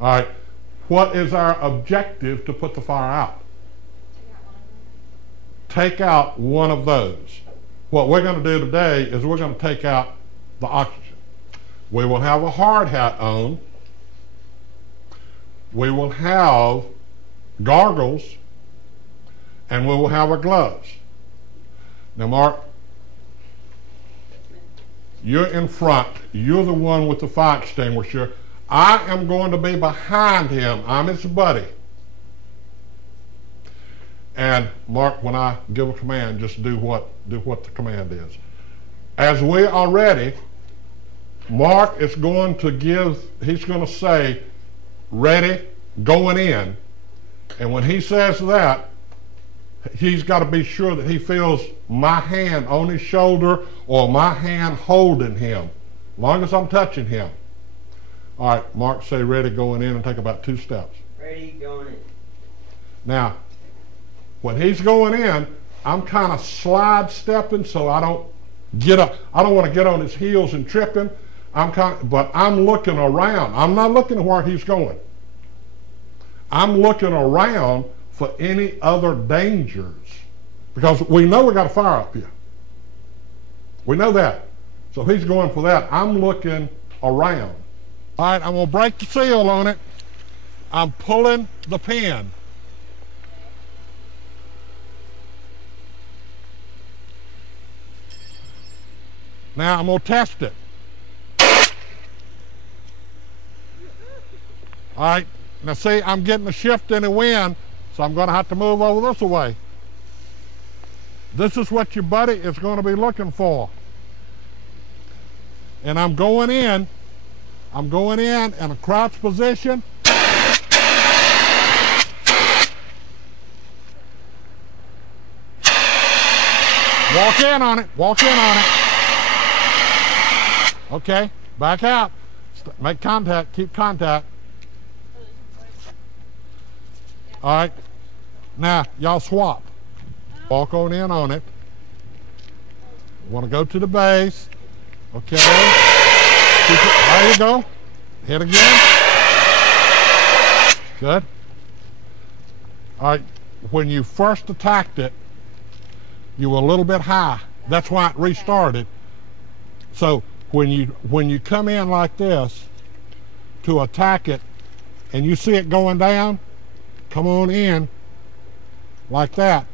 All right. What is our objective to put the fire out? Take out one of those. What we're going to do today is we're going to take out the oxygen. We will have a hard hat on. We will have goggles, and we will have our gloves. Now, Mark, you're in front. You're the one with the fire extinguisher. I am going to be behind him. I'm his buddy. And Mark, when I give a command, just do what the command is. As we are ready, Mark is going to he's going to say, ready, going in. And when he says that, he's got to be sure that he feels my hand on his shoulder or my hand holding him, as long as I'm touching him. All right, Mark, say ready, going in, and take about 2 steps. Ready, going in. Now, when he's going in, I'm kind of slide stepping so I don't want to get on his heels and trip him. But I'm looking around. I'm not looking at where he's going. I'm looking around for any other dangers, because we know we got a fire up here. We know that. So he's going for that. I'm looking around. All right, I'm going to break the seal on it. I'm pulling the pin. Now I'm going to test it. All right, now see, I'm getting a shift in the wind, so I'm going to have to move over this way. This is what your buddy is going to be looking for. And I'm going in in a crouch position. Walk in on it, walk in on it. Okay, back out. Make contact, keep contact. All right, now y'all swap. Walk on in on it. Want to go to the base. Okay. There you go. Hit again. Good. All right, when you first attacked it, you were a little bit high. That's why it restarted. So when you come in like this to attack it and you see it going down, come on in like that.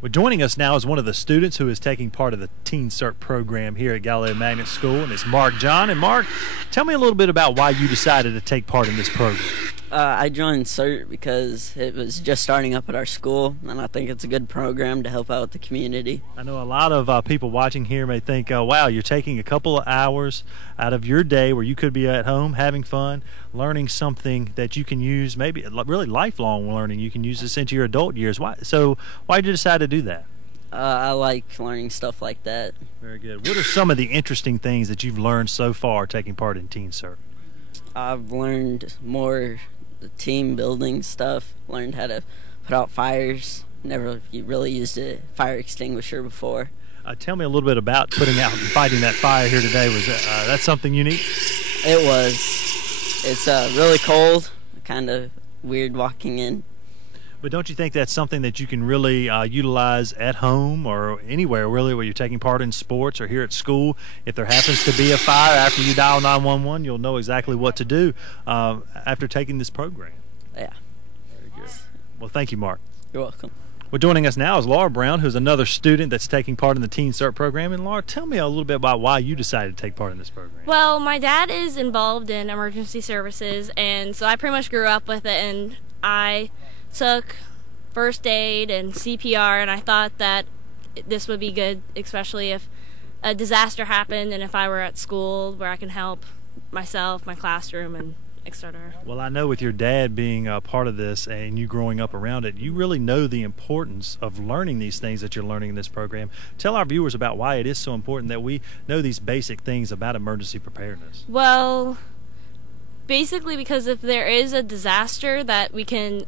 Well, joining us now is one of the students who is taking part of the Teen CERT program here at Galileo Magnet School, and it's Mark John. And Mark, tell me a little bit about why you decided to take part in this program. I joined CERT because it was just starting up at our school, and I think it's a good program to help out the community. I know a lot of people watching here may think, wow, you're taking a couple of hours out of your day where you could be at home having fun, learning something that you can use, maybe really lifelong learning. You can use this into your adult years. Why did you decide to do that? I like learning stuff like that. Very good. What are some of the interesting things that you've learned so far taking part in Teen CERT? I've learned more team building stuff, learned how to put out fires. Never really used a fire extinguisher before. Tell me a little bit about putting out and fighting that fire here today. Was that something unique? It was. It's really cold, kind of weird walking in. But don't you think that's something that you can really utilize at home or anywhere really where you're taking part in sports or here at school? If there happens to be a fire after you dial 911, you'll know exactly what to do after taking this program. Yeah. Very good. Well, thank you, Mark. You're welcome. Well, joining us now is Laura Brown, who's another student that's taking part in the Teen CERT program. And Laura, tell me a little bit about why you decided to take part in this program. Well, my dad is involved in emergency services, and so I pretty much grew up with it, and I took first aid and CPR, and I thought that this would be good, especially if a disaster happened and if I were at school where I can help myself, my classroom, and etc. Well, I know with your dad being a part of this and you growing up around it, you really know the importance of learning these things that you're learning in this program. Tell our viewers about why it is so important that we know these basic things about emergency preparedness. Well, basically because if there is a disaster, that we can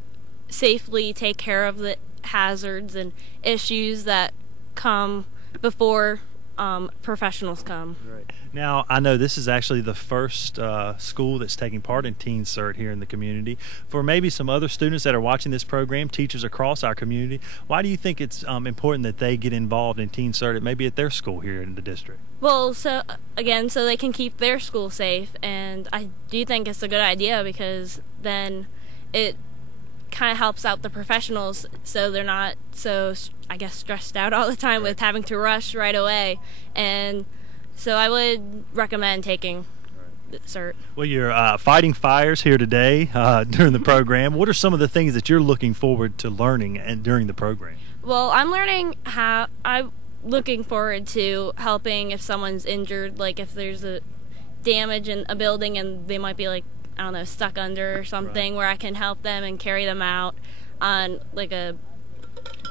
safely take care of the hazards and issues that come before professionals come. Right. Now, I know this is actually the first school that's taking part in Teen CERT here in the community. For maybe some other students that are watching this program, teachers across our community, why do you think it's important that they get involved in Teen CERT maybe at their school here in the district? Well, so they can keep their school safe, and I do think it's a good idea because then it kind of helps out the professionals so they're not so, I guess, stressed out all the time with having to rush right away. And so I would recommend taking the CERT. Well, you're fighting fires here today during the program. What are some of the things that you're looking forward to learning during the program? Well, I'm looking forward to helping if someone's injured, like if there's a damage in a building and they might be like, I don't know, stuck under or something, where I can help them and carry them out on like a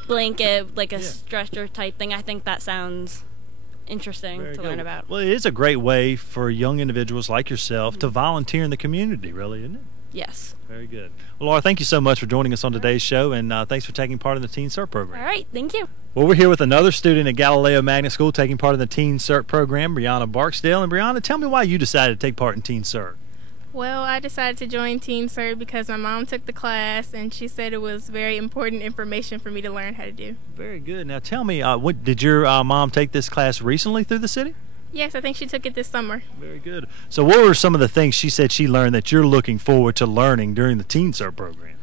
blanket, like a stretcher type thing. I think that sounds interesting to learn about. Well, it is a great way for young individuals like yourself to volunteer in the community, really, isn't it? Yes. Very good. Well, Laura, thank you so much for joining us on today's show, and thanks for taking part in the Teen CERT program. All right, thank you. Well, we're here with another student at Galileo Magnet School taking part in the Teen CERT program, Brianna Barksdale. And Brianna, tell me why you decided to take part in Teen CERT. Well, I decided to join Teen CERT because my mom took the class and she said it was very important information for me to learn how to do. Very good. Now tell me, did your mom take this class recently through the city? Yes, I think she took it this summer. Very good. So what were some of the things she said she learned that you're looking forward to learning during the Teen CERT program?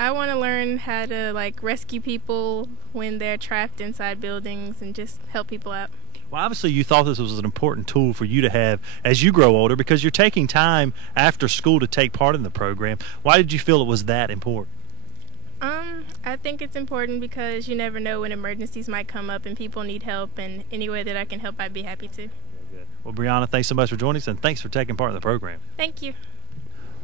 I want to learn how to rescue people when they're trapped inside buildings and just help people out. Well, obviously you thought this was an important tool for you to have as you grow older because you're taking time after school to take part in the program. Why did you feel it was that important? I think it's important because you never know when emergencies might come up and people need help, and any way that I can help, I'd be happy to. Good. Well, Brianna, thanks so much for joining us, and thanks for taking part in the program. Thank you.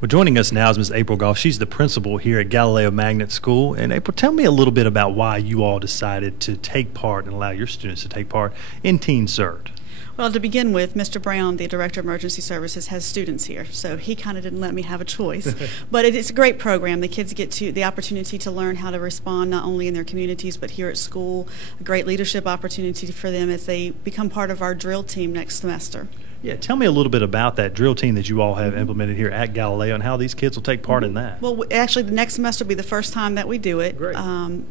Well, joining us now is Ms. April Goff. She's the principal here at Galileo Magnet School. And April, tell me a little bit about why you all decided to take part and allow your students to take part in Teen CERT. Well, to begin with, Mr. Brown, the Director of Emergency Services, has students here, so he kind of didn't let me have a choice. But it's a great program. The kids get the opportunity to learn how to respond not only in their communities but here at school. A great leadership opportunity for them as they become part of our drill team next semester. Yeah, tell me a little bit about that drill team that you all have implemented here at Galileo and how these kids will take part in that. Well, actually, the next semester will be the first time that we do it. Great.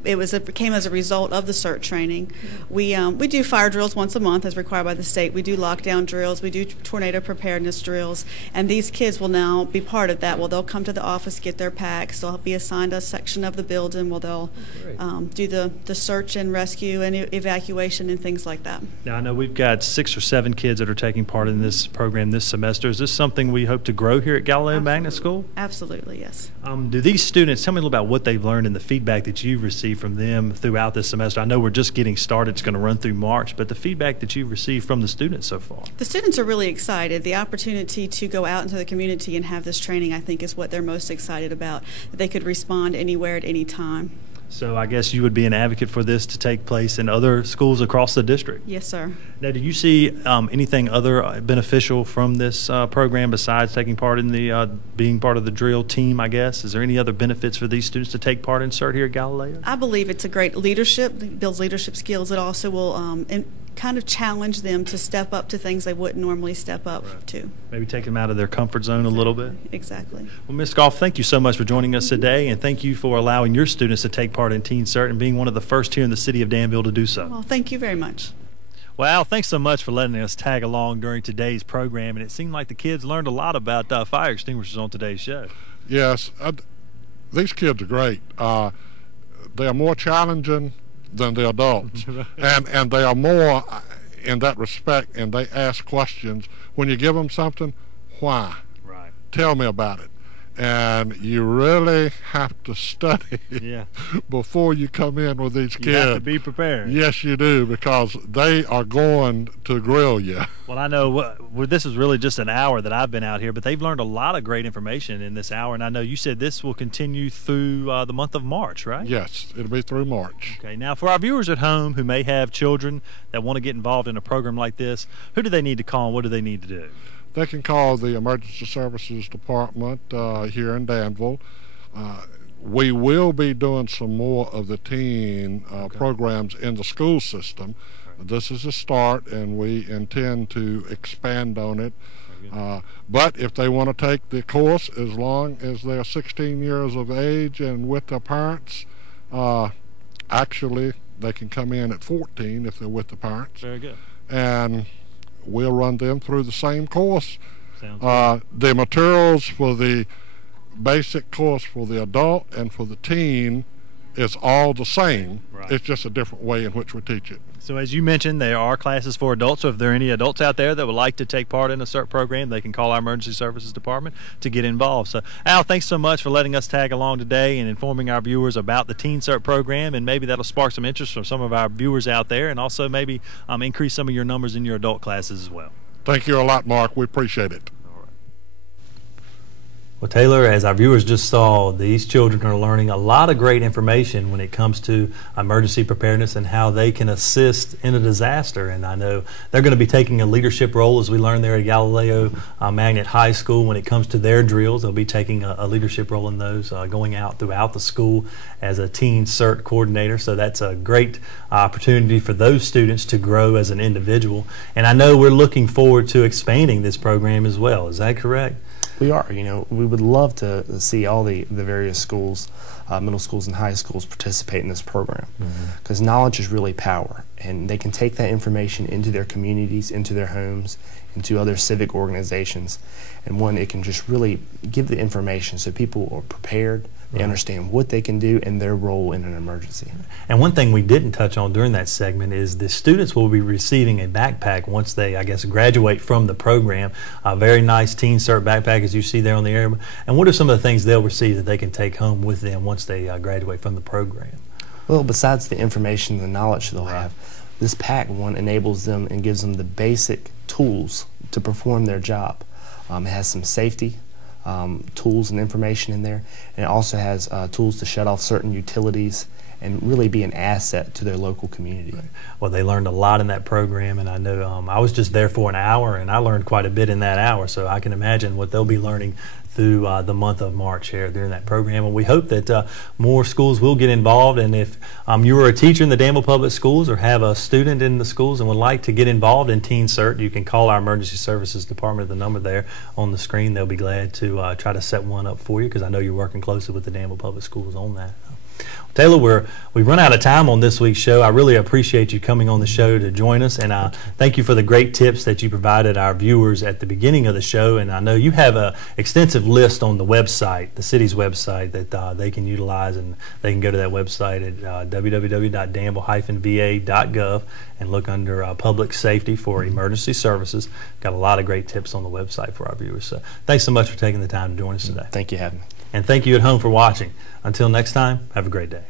It came as a result of the CERT training. We do fire drills once a month as required by the state. We do lockdown drills. We do tornado preparedness drills. And these kids will now be part of that. Well, they'll come to the office, get their packs. They'll be assigned a section of the building where they'll do the search and rescue and evacuation and things like that. Now, I know we've got 6 or 7 kids that are taking part in this program this semester. Is this something we hope to grow here at Galileo Magnet School? Absolutely, yes. Do these students, tell me a little about what they've learned and the feedback that you've received from them throughout this semester. I know we're just getting started. It's going to run through March, but the feedback that you've received from the students so far. The students are really excited. The opportunity to go out into the community and have this training, I think, is what they're most excited about, that they could respond anywhere at any time. So I guess you would be an advocate for this to take place in other schools across the district? Yes, sir. Now, do you see anything other beneficial from this program besides taking part in the being part of the drill team, I guess? Is there any other benefits for these students to take part in CERT here at Galileo? I believe it's a great leadership, it builds leadership skills. It also will kind of challenge them to step up to things they wouldn't normally step up to. Maybe take them out of their comfort zone a little bit. Exactly. Well, Ms. Goff, thank you so much for joining us today, and thank you for allowing your students to take part in Teen CERT and being one of the first here in the city of Danville to do so. Well, thank you very much. Well, thanks so much for letting us tag along during today's program, and it seemed like the kids learned a lot about fire extinguishers on today's show. Yes, these kids are great. They are more challenging than the adults, and they are more in that respect, and they ask questions. When you give them something, why? Right. Tell me about it. And you really have to study before you come in with these kids. You have to be prepared. Yes, you do, because they are going to grill you. Well, I know this is really just an hour that I've been out here, but they've learned a lot of great information in this hour, and I know you said this will continue through the month of March, right? Yes, it'll be through March. Okay, now for our viewers at home who may have children that want to get involved in a program like this, who do they need to call and what do they need to do? They can call the Emergency Services Department here in Danville. We will be doing some more of the teen programs in the school system. This is a start, and we intend to expand on it. But if they want to take the course, as long as they're 16 years of age and with their parents, actually they can come in at 14 if they're with the parents. Very good. And we'll run them through the same course. Sounds good. The materials for the basic course for the adult and for the teen is all the same. Right. It's just a different way in which we teach it. So as you mentioned, there are classes for adults. So if there are any adults out there that would like to take part in a CERT program, they can call our emergency services department to get involved. So Al, thanks so much for letting us tag along today and informing our viewers about the Teen CERT program, and maybe that'll spark some interest from some of our viewers out there, and also maybe increase some of your numbers in your adult classes as well. Thank you a lot, Mark. We appreciate it. Well, Taylor, as our viewers just saw, these children are learning a lot of great information when it comes to emergency preparedness and how they can assist in a disaster. And I know they're going to be taking a leadership role, as we learned there at Galileo Magnet High School. When it comes to their drills, they'll be taking a leadership role in those, going out throughout the school as a Teen CERT coordinator. So that's a great opportunity for those students to grow as an individual. And I know we're looking forward to expanding this program as well. Is that correct? We are. You know, we would love to see all the various schools, middle schools and high schools, participate in this program, because knowledge is really power, and they can take that information into their communities, into their homes, into other civic organizations, and it can just really give the information so people are prepared. They understand what they can do and their role in an emergency. And one thing we didn't touch on during that segment is the students will be receiving a backpack once they, I guess, graduate from the program. A very nice Teen CERT backpack, as you see there on the air. And what are some of the things they'll receive that they can take home with them once they graduate from the program? Well, besides the information and the knowledge they'll have, this pack enables them and gives them the basic tools to perform their job. It has some safety tools and information in there, and it also has tools to shut off certain utilities and really be an asset to their local community. Well, they learned a lot in that program, and I know I was just there for an hour, and I learned quite a bit in that hour, so I can imagine what they'll be learning through the month of March here during that program. And we hope that more schools will get involved. And if you are a teacher in the Danville Public Schools or have a student in the schools and would like to get involved in Teen CERT, you can call our Emergency Services Department at the number there on the screen. They'll be glad to try to set one up for you, because I know you're working closely with the Danville Public Schools on that. Taylor, we've run out of time on this week's show. I really appreciate you coming on the show to join us, and thank you for the great tips that you provided our viewers at the beginning of the show. And I know you have an extensive list on the website, the city's website, that they can utilize, and they can go to that website at www.danville-va.gov and look under public safety for emergency services. Got a lot of great tips on the website for our viewers. So thanks so much for taking the time to join us today. Thank you for having me. And thank you at home for watching. Until next time, have a great day.